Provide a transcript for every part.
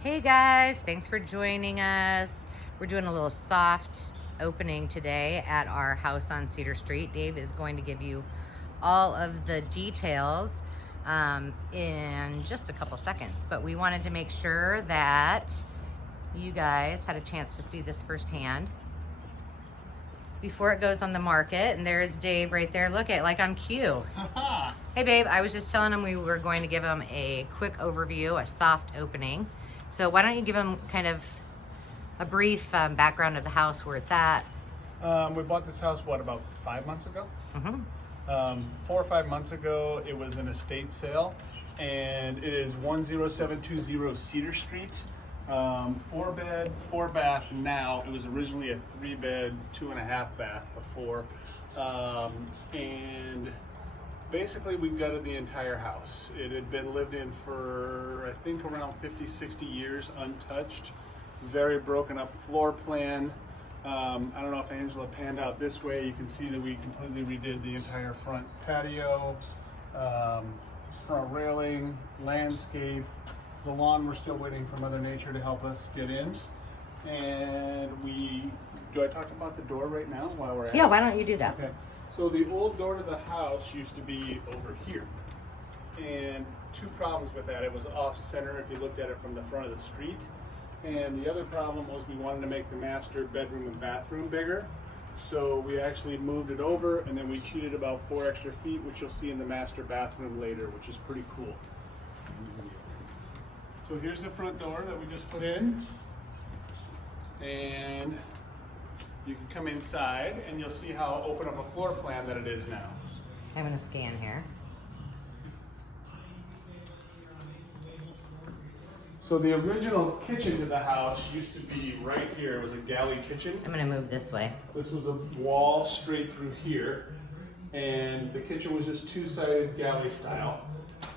Hey guys, thanks for joining us. We're doing a little soft opening today at our house on Cedar Street. Dave is going to give you all of the details in just a couple seconds, but we wanted to make sure that you guys had a chance to see this firsthand before it goes on the market. And there's Dave right there. Look at, like on cue. Hey babe, I was just telling him we were going to give him a quick overview, a soft opening. So why don't you give him kind of a brief background of the house, where it's at. We bought this house, about 5 months ago? Mm-hmm. 4 or 5 months ago, it was an estate sale, and it is 10720 Cedar Street. 4-bed, 4-bath now. It was originally a 3-bed, 2.5-bath before. And basically we gutted the entire house. It had been lived in for, I think, around 50, 60 years, untouched. Very broken up floor plan. I don't know if Angela panned out this way. You can see that we completely redid the entire front patio, front railing, landscape. The lawn, we're still waiting for Mother Nature to help us get in. And do I talk about the door right now while we're at it? Yeah, why don't you do that? Okay. So the old door to the house used to be over here. And two problems with that. It was off center if you looked at it from the front of the street. And the other problem was we wanted to make the master bedroom and bathroom bigger. So we actually moved it over, and then we cheated about 4 extra feet, which you'll see in the master bathroom later, which is pretty cool. So here's the front door that we just put in. And you can come inside and you'll see how open of a floor plan that it is now. I'm going to scan here. So the original kitchen to the house used to be right here. It was a galley kitchen. I'm going to move this way. This was a wall straight through here. And the kitchen was just two-sided galley style.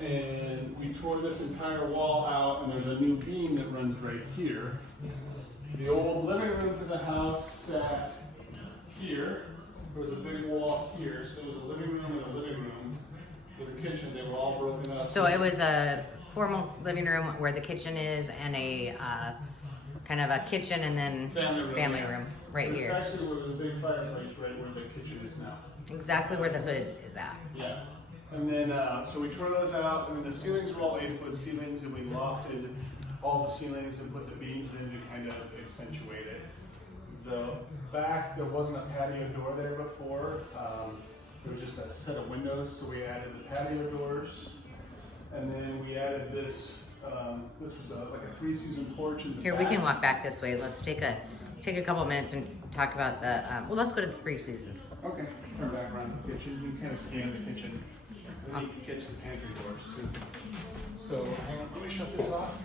And we tore this entire wall out, and there's a new beam that runs right here. The old living room to the house sat here. There was a big wall here, so it was a living room and a living room with a kitchen. They were all broken up. So it was a formal living room where the kitchen is, and a kind of a kitchen and then family room right here. Actually, there was a big fireplace right where the kitchen is now. Exactly where the hood is at. Yeah. And then, so we tore those out, and then the ceilings were all 8-foot ceilings, and we lofted all the ceilings and put the beams in to kind of accentuate it. The back, there wasn't a patio door there before. There was just a set of windows, so we added the patio doors. And then we added this, this was like a 3-season porch in the Here, back. we can walk back this way. Let's take a couple minutes and talk about the, well, let's go to the 3 seasons. Okay, turn back around to the kitchen. You can kind of scan the kitchen. And then you can catch the pantry doors too. So hang on, let me shut this off.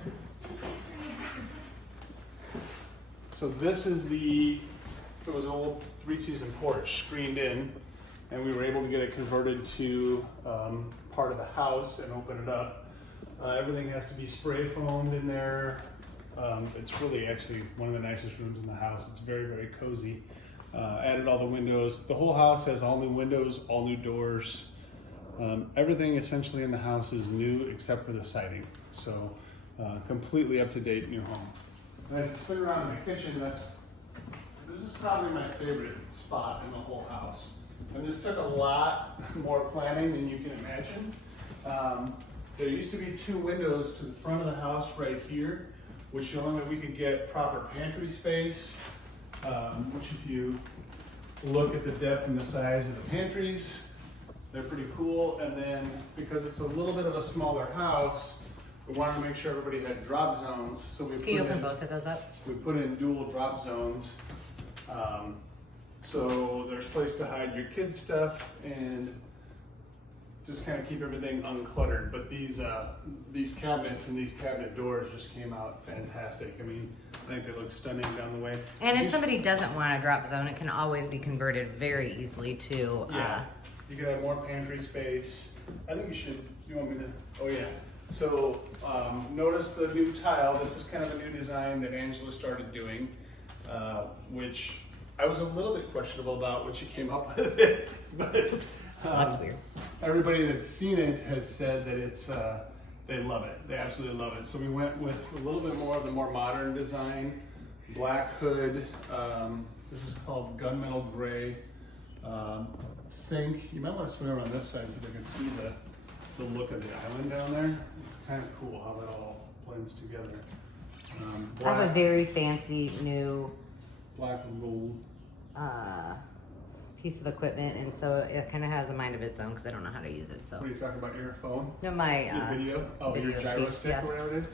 So this is it was an old 3-season porch screened in, and we were able to get it converted to part of the house and open it up. Everything has to be spray foamed in there. It's really actually one of the nicest rooms in the house. It's very, very cozy. Added all the windows. The whole house has all new windows, all new doors. Everything essentially in the house is new except for the siding. So completely up to date new home. And if you spin around in the kitchen, this is probably my favorite spot in the whole house. And this took a lot more planning than you can imagine. There used to be 2 windows to the front of the house right here, which showing that we could get proper pantry space, which if you look at the depth and the size of the pantries, they're pretty cool. And then because it's a little bit of a smaller house, we wanted to make sure everybody had drop zones. So Can you open both of those up? we put in dual drop zones. So there's a place to hide your kids' stuff and just kind of keep everything uncluttered. But these cabinets and these cabinet doors just came out fantastic. I mean, I think they look stunning down the way. And if somebody doesn't want a drop zone, it can always be converted very easily to, Yeah, you could have more pantry space. I think you want me to, oh yeah. So notice the new tile. This is kind of a new design that Angela started doing, which I was a little bit questionable about when she came up with it. But that's weird. everybody that's seen it has said that They love it. They absolutely love it. So we went with a little bit more of the more modern design, black hood. This is called gunmetal gray sink. You might want to swim around this side so they can see the look of the island down there. It's kind of cool how that all blends together. I have a very fancy new black and gold piece of equipment, and so it kind of has a mind of its own because I don't know how to use it. So What are you talking about? Your phone? no, my Your video? Oh, video your gyro piece, stick yeah. or whatever it is.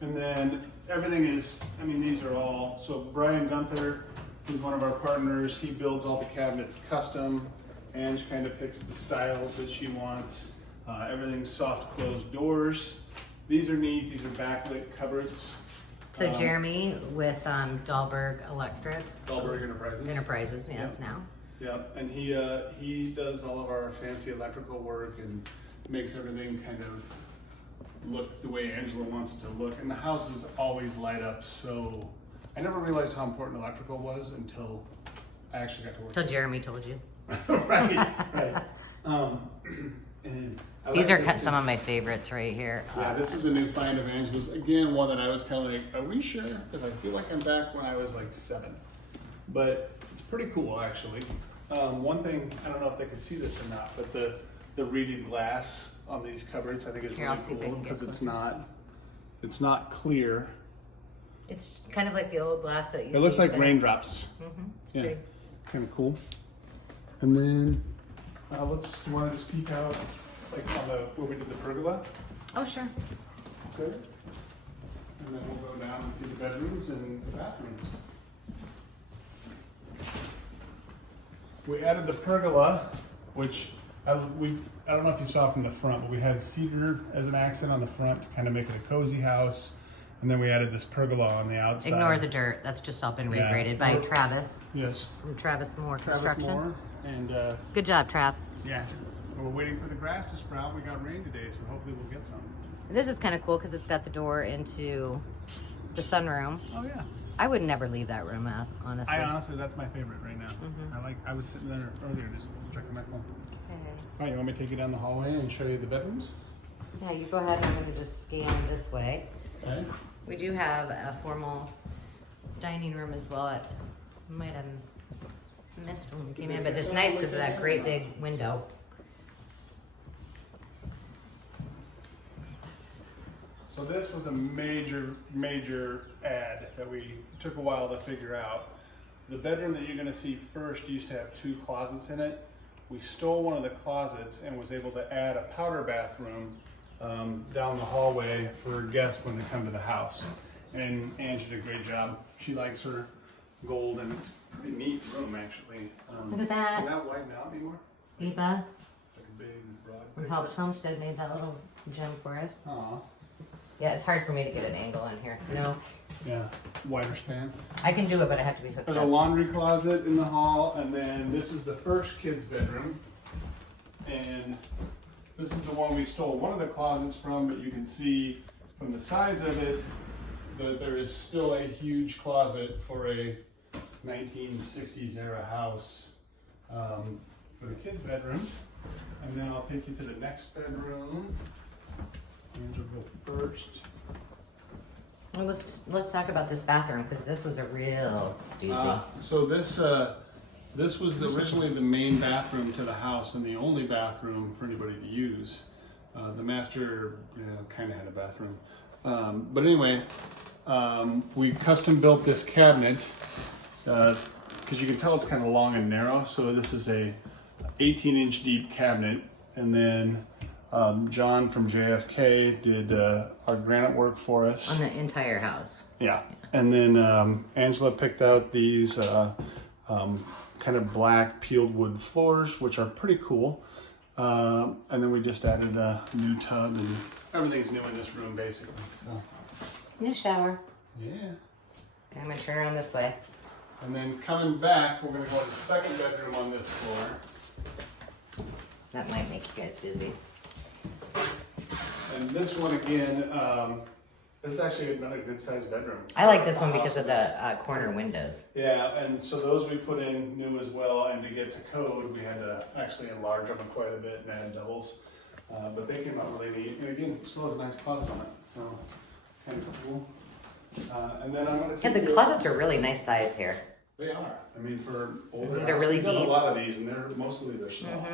And then everything is, I mean, these are all, so Brian Gunther, who's one of our partners, he builds all the cabinets custom. Ange kind of picks the styles that she wants. Everything's soft closed doors. These are neat. These are backlit cupboards. So Jeremy with Dahlberg Enterprises, yes, now. Yep, and he does all of our fancy electrical work and makes everything kind of look the way Angela wants it to look. And the houses always light up, so I never realized how important electrical was until I actually got to work. Till Jeremy told you. Right. And I These like are this some of my favorites right here. Yeah, this is a new find of Angela's. Again, one that I was kind of like, are we sure? Because I feel like I'm back when I was like 7. But it's pretty cool, actually. One thing, I don't know if they can see this or not, but the reeded glass on these cupboards, I think is Here, I'll really see if I cool can get because closer. it's not clear. It's kind of like the old glass that you. It looks like use. raindrops. It's Yeah, pretty. kind of cool. And then you want to just peek out like on where we did the pergola? Oh, sure. Okay. And then we'll go down and see the bedrooms and the bathrooms. We added the pergola, which I don't know if you saw from the front, but we had cedar as an accent on the front to kind of make it a cozy house. And then we added this pergola on the outside. Ignore the dirt. That's just all been Yeah. regraded by Travis Yes. from Travis Moore Travis Construction. Moore. And Good job, Trav. yeah, we're waiting for the grass to sprout. We got rain today, so hopefully we'll get some. This is kind of cool because it's got the door into the sunroom. Oh yeah. I would never leave that room, honestly. Honestly, that's my favorite right now. I was sitting there earlier just checking my phone. Okay. All right, you want me to take you down the hallway and show you the bedrooms? Yeah, you go ahead and I'm going to just scan this way. Okay. We do have a formal dining room as well. I might have missed when we came in, but it's nice because of that great big window. So this was a major add that we took a while to figure out. The bedroom that you're going to see first used to have 2 closets in it. We stole one of the closets and was able to add a powder bathroom down the hallway for guests when they come to the house. And Ange did a great job. She likes her gold, and it's a pretty neat room actually. Look at that. Can that widen out anymore? Eva, Like a big broad. who helps Homestead, made that little gem for us. Aw. Yeah, it's hard for me to get an angle in here. No, Yeah, wider span. I can do it, but I have to be hooked There's a up. laundry closet in the hall, and then this is the first kid's bedroom. And this is the one we stole one of the closets from, but you can see from the size of it that there is still a huge closet for a 1960s era house for the kids' bedroom. And then I'll take you to the next bedroom. Angel go first. Well, let's talk about this bathroom because this was a real doozy. So this was originally the main bathroom to the house and the only bathroom for anybody to use. The master kind of had a bathroom. But anyway, we custom built this cabinet because you can tell it's kind of long and narrow. So this is a 18-inch deep cabinet. And then John from JFK did our granite work for us. On the entire house. Yeah. And then Angela picked out these kind of black peeled wood floors, which are pretty cool. And then we just added a new tub, and everything's new in this room basically. So, New shower. yeah. Okay, I'm gonna turn around this way. And then coming back, we're gonna go to the second bedroom on this floor. That might make you guys dizzy. And this one again, this is actually another good sized bedroom. I like this one because of the corner windows. Yeah, and so those we put in new as well, and to get to code, we had to actually enlarge them quite a bit and add doubles. But they came out really neat. And again, it still has a nice closet on it, so kind of cool. And then I'm going to Yeah, the closets are really nice size here. They are. I mean, for older They're really we've done deep. a lot of these, and they're mostly small.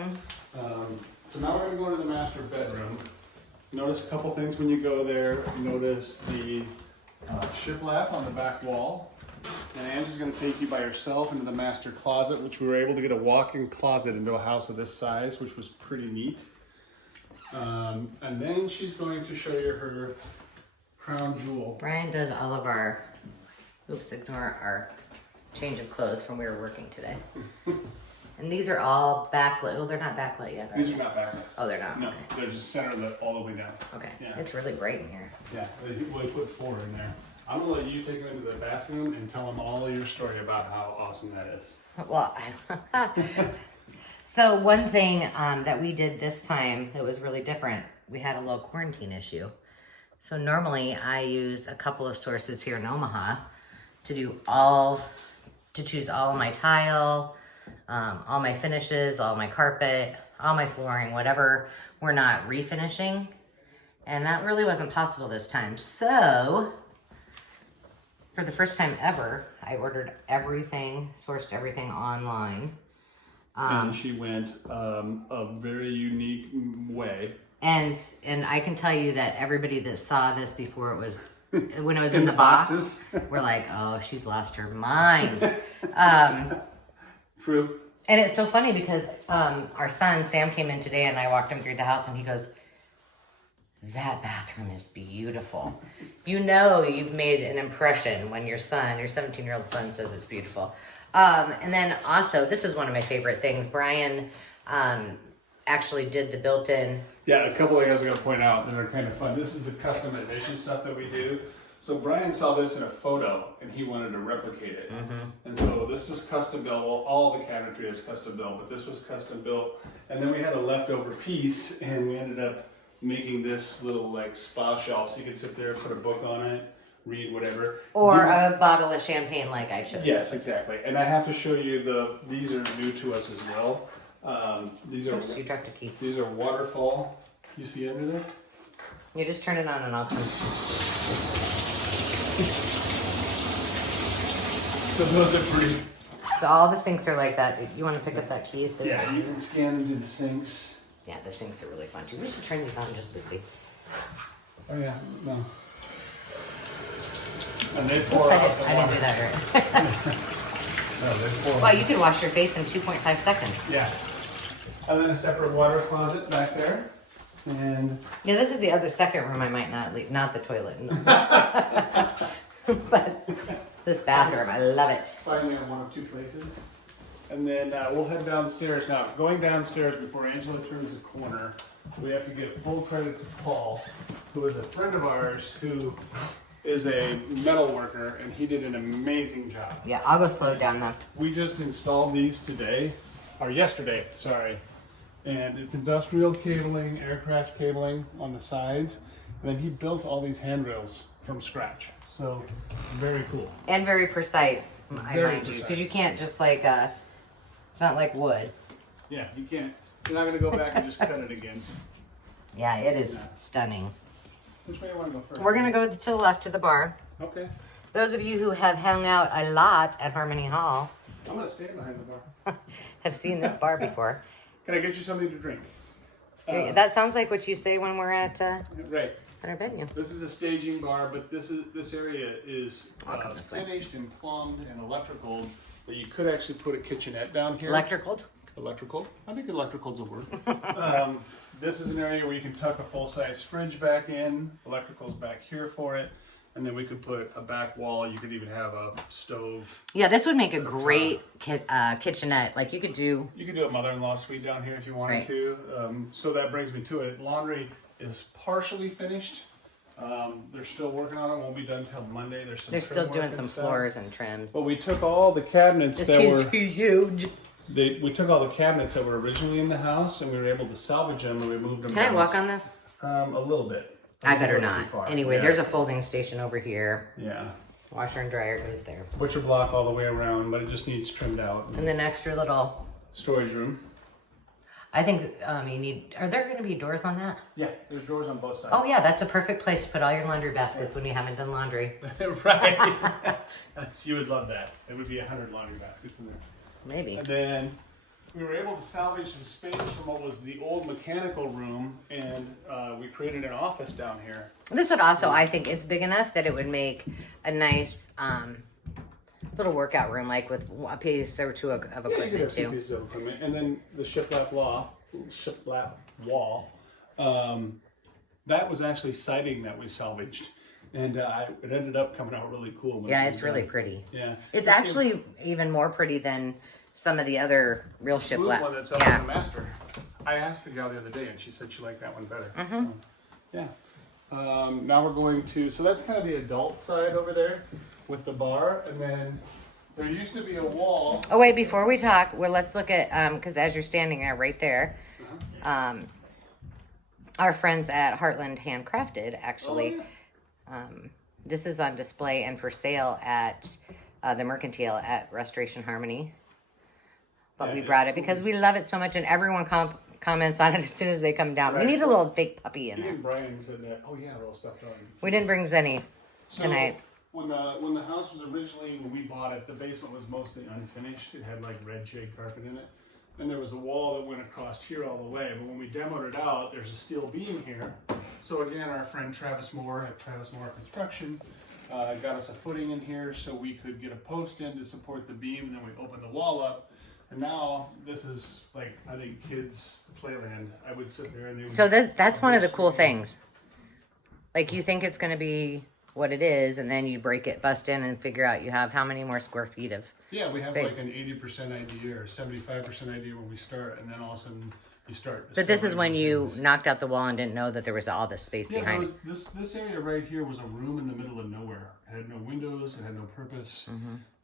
So now we're going to go to the master bedroom. Notice a couple things when you go there. You notice the shiplap on the back wall. And Angie's going to take you by herself into the master closet, which we were able to get a walk-in closet into a house of this size, which was pretty neat. And then she's going to show you her crown jewel. Brian does all of our, ignore our change of clothes from where we were working today. And these are all backlit. Oh, they're not backlit yet, are These they? are not backlit. Oh, they're not? No, Okay. they're just centered all the way down. Okay. Yeah. It's really bright in here. Yeah, they put 4 in there. I'm gonna let you take them into the bathroom and tell them all your story about how awesome that is. Well, so one thing that we did this time that was really different, we had a little quarantine issue. So normally I use a couple of sources here in Omaha to choose all of my tile, all my finishes, all my carpet, all my flooring, whatever we're not refinishing. And that really wasn't possible this time. So for the first time ever, I ordered everything, sourced everything online. And she went a very unique way. And I can tell you that everybody that saw this before it was, when it was in the box, we're like, oh, she's lost her mind. True. And it's so funny because our son, Sam, came in today and I walked him through the house and he goes, that bathroom is beautiful. You know you've made an impression when your 17-year-old son says it's beautiful. And then also, this is one of my favorite things. Brian actually did the built-in. Yeah, a couple of things I was gonna point out that are kind of fun. This is the customization stuff that we do. So Brian saw this in a photo and he wanted to replicate it. And so this is custom built. Well, all the cabinetry is custom built, but this was custom built. And then we had a leftover piece and we ended up making this little like spa shelf so you could sit there, put a book on it, read whatever. Or a bottle of champagne like I chose. Yes, exactly. And I have to show you these are new to us as well. These are Oops, you dropped a key. These are waterfall. You see under there? You just turn it on and I'll come. So those are pretty. So all the sinks are like that. You want to pick up that key? So Yeah, you can scan into the sinks. Yeah, the sinks are really fun too. We should turn these on just to see. Oh yeah, no. And they pour Oops, out the I didn't water. do that right. No, they pour. Wow, you can wash your face in 2.5 seconds. Yeah. And then a separate water closet back there. And Yeah, this is the other second room I might not leave. Not the toilet. But this bathroom, I love it. finally in one of 2 places. And then we'll head downstairs. Now, going downstairs before Angela turns the corner, we have to give full credit to Paul, who is a friend of ours who is a metal worker, and he did an amazing job. Yeah, I'll go slow down though. We just installed these yesterday, sorry. And it's industrial cabling, aircraft cabling on the sides. And then he built all these handrails from scratch. So, very cool. And very precise, I Very mind you. precise. Because you can't just like, it's not like wood. Yeah, you can't, you're not gonna go back and just cut it again. Yeah, it is stunning. Which way do you wanna go first? We're going to go to the left to the bar. Okay. Those of you who have hung out a lot at Harmony Hall I'm gonna stand behind the bar. have seen this bar before. Can I get you something to drink? That sounds like what you say when we're at Right. our venue. This is a staging bar, but this area is I'll come this way. finished and plumbed and electrical. That you could actually put a kitchenette down here. Electrical? Electrical. I think electricals will work. This is an area where you can tuck a full-size fridge back in. Electrical's back here for it. And then we could put a back wall. You could even have a stove. Yeah, this would make a great kitchenette. Like you could do. You could do a mother-in-law suite down here if you wanted Right. to. So that brings me to it. Laundry is partially finished. They're still working on it. Won't be done until Monday. There's some They're still trim doing work and some stuff. floors and trim. But we took all the cabinets This that is were huge. we took all the cabinets that were originally in the house, and we were able to salvage them, and we moved them. Can I down. walk on this? A little bit. I better Don't go not. too far. Anyway, Yeah. there's a folding station over here. Yeah. Washer and dryer goes there. Butcher block all the way around, but it just needs trimmed out. And then extra little. Storage room. I think you need, are there going to be doors on that? Yeah, there's doors on both sides. Oh yeah, that's a perfect place to put all your laundry baskets when you haven't done laundry. Right. You would love that. There would be 100 laundry baskets in there. Maybe. And then we were able to salvage some space from what was the old mechanical room, and we created an office down here. This would also, I think, it's big enough that it would make a nice little workout room, like with a piece or two of equipment you could have too. 2 pieces of equipment, and then the shiplap wall. That was actually siding that we salvaged, and it ended up coming out really cool. When Yeah, it was it's really done. pretty. Yeah, It's actually even more pretty than some of the other real blue shiplap. one that's up in the master. I asked the gal the other day, and she said she liked that one better. Mm-hmm. Yeah. Now we're going to, so that's kind of the adult side over there with the bar, and then there used to be a wall. Oh wait, before we talk, well, let's look at because as you're standing there, right there, our friends at Heartland Handcrafted actually. This is on display and for sale at the Mercantile at Restoration Harmony. But Yeah, we it's brought it cool. because we love it so much, and everyone comments on it as soon as they come down. Right. We need a little fake puppy in there. Even Brian said that. Oh yeah, roll stuff done. We didn't bring Zenny tonight. When the house was originally, when we bought it, the basement was mostly unfinished. It had like red shade carpet in it, and there was a wall that went across here all the way. But when we demoed it out, there's a steel beam here. So again, our friend Travis Moore at Travis Moore Construction got us a footing in here so we could get a post in to support the beam, and then we opened the wall up. And now this is like, I think, kids' playland. I would sit there and they would, So that's one of the cool things. Like you think it's going to be what it is, and then you break it, bust in, and figure out you have how many more square feet of. yeah, we have space. like an 80% idea or 75% idea when we start, and then all of a sudden you start. But this is discovering when you things. knocked out the wall and didn't know that there was all this space Yeah, behind there it. was this area right here was a room in the middle of nowhere. It had no windows. It had no purpose.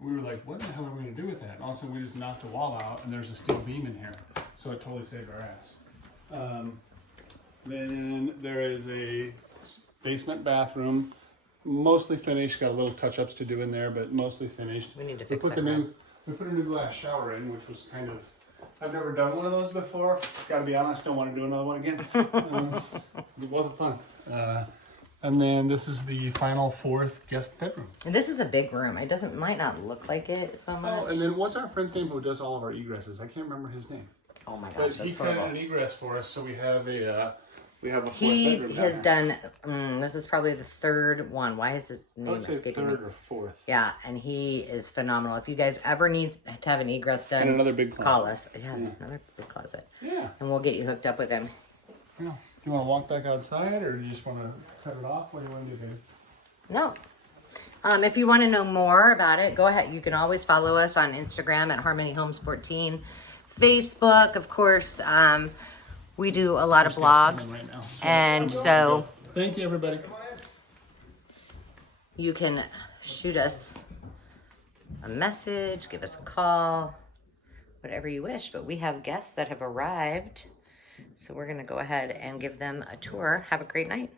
We were like, what the hell are we going to do with that? And all of a sudden we just knocked the wall out, and there's a steel beam in here. So it totally saved our ass. Then there is a basement bathroom, mostly finished. Got a little touch-ups to do in there, but mostly finished. We need to We fix put that. we put a new glass shower in, which was kind of. I've never done one of those before. Gotta be honest, don't want to do another one again. It wasn't fun. And then this is the final 4th guest bedroom. And this is a big room. It might not look like it so much. Oh, and then what's our friend's name who does all of our egresses? I can't remember his name. Oh my But gosh, he that's cut horrible. an egress for us, so we have a 4th He bedroom. has down done. This is probably the 3rd one. Why is his there. I name would say escaping me? 3rd or 4th. Yeah, and he is phenomenal. If you guys ever need to have an egress done, And another big call closet. us. Yeah, another big closet, Yeah. and we'll get you hooked up with him. Yeah. Do you want to walk back outside, or do you just want to cut it off? What do you want to do, baby? No. If you want to know more about it, go ahead. You can always follow us on Instagram at Harmony Homes 14, Facebook, of course. We do a lot of blogs, Right now. and so Thank you, everybody. you can shoot us a message, give us a call, whatever you wish. But we have guests that have arrived, so we're going to go ahead and give them a tour. Have a great night.